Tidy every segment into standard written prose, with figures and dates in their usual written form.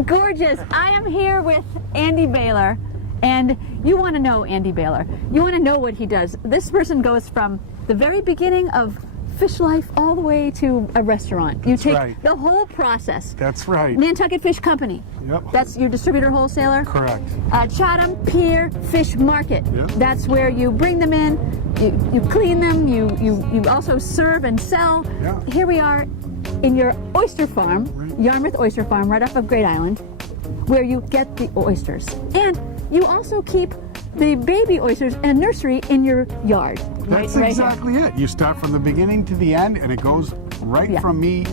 Gorgeous. I am here with Andy Baler, and you want to know Andy Baler. You want to know what he does. This person goes from the very beginning of fish life all the way to a restaurant. You take the whole process. That's right. Nantucket Fish Company. Yep. That's your distributor wholesaler? Correct. Chatham Pier Fish Market. Yep. That's where you bring them in, you clean them, you also serve and sell. Yeah. Here we are in your oyster farm, Yarmouth Oyster Farm, right off of Great Island, where you get the oysters. And you also keep the baby oysters in a nursery in your yard. That's exactly it. You start from the beginning to the end, and it goes right from me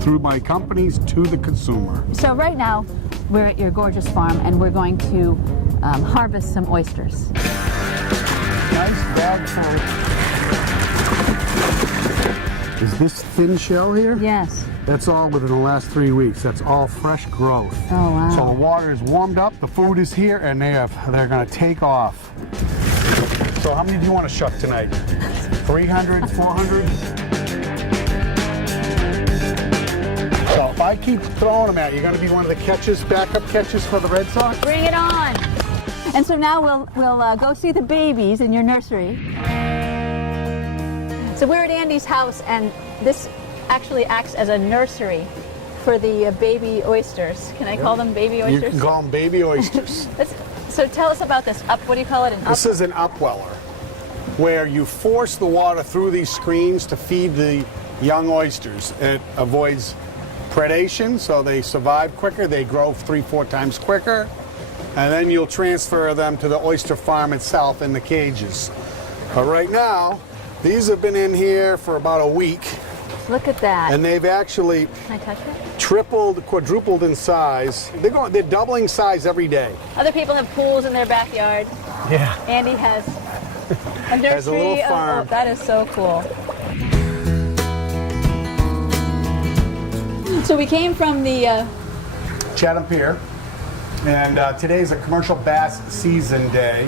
through my companies to the consumer. So right now, we're at your gorgeous farm, and we're going to harvest some oysters. Nice bag full. Is this thin shell here? Yes. That's all within the last 3 weeks. That's all fresh growth. Oh, wow. So the water is warmed up, the food is here, and they're going to take off. So how many do you want to shuck tonight? 300, 400? So if I keep throwing them at you, you're going to be one of the catches, backup catches for the Red Sox? Bring it on. And so now we'll go see the babies in your nursery. So we're at Andy's house, and this actually acts as a nursery for the baby oysters. Can I call them baby oysters? You can call them baby oysters. So tell us about this. What do you call it? This is an upweller, where you force the water through these screens to feed the young oysters. It avoids predation, so they survive quicker. They grow 3-4 times quicker. And then you'll transfer them to the oyster farm itself in the cages. But right now, these have been in here for about a week. Look at that. And they've actually Can I touch it? tripled, quadrupled in size. They're doubling size every day. Other people have pools in their backyard. Yeah. Andy has a nursery. Has a little farm. Oh, that is so cool. So we came from the Chatham Pier, and today's a commercial bass season day.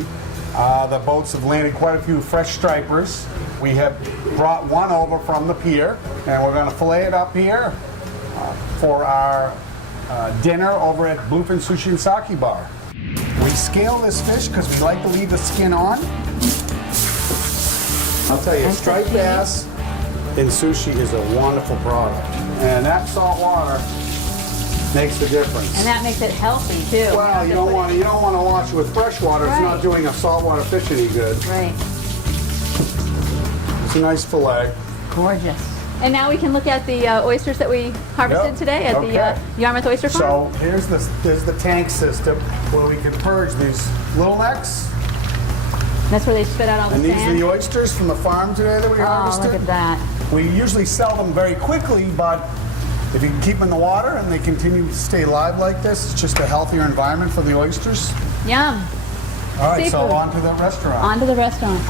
The boats have landed quite a few fresh stripers. We have brought one over from the pier, and we're going to fillet it up here for our dinner over at Bluefin Sushi and Sake Bar. We scale this fish because we like to leave the skin on. I'll tell you, striped bass in sushi is a wonderful product, and that salt water makes the difference. And that makes it healthy too. Well, you don't want to wash it with fresh water. It's not doing a saltwater fish any good. Right. It's a nice fillet. Gorgeous. And now we can look at the oysters that we harvested today at the Yarmouth Oyster Farm. So here's the tank system where we can purge these little necks. That's where they spit out all the And these sand. are the oysters from the farm today that we harvested. Look at that. We usually sell them very quickly, but if you can keep them in the water and they continue to stay live like this, it's just a healthier environment for the oysters. Yum. All right, Seafood. so on to the restaurant. On to the restaurant.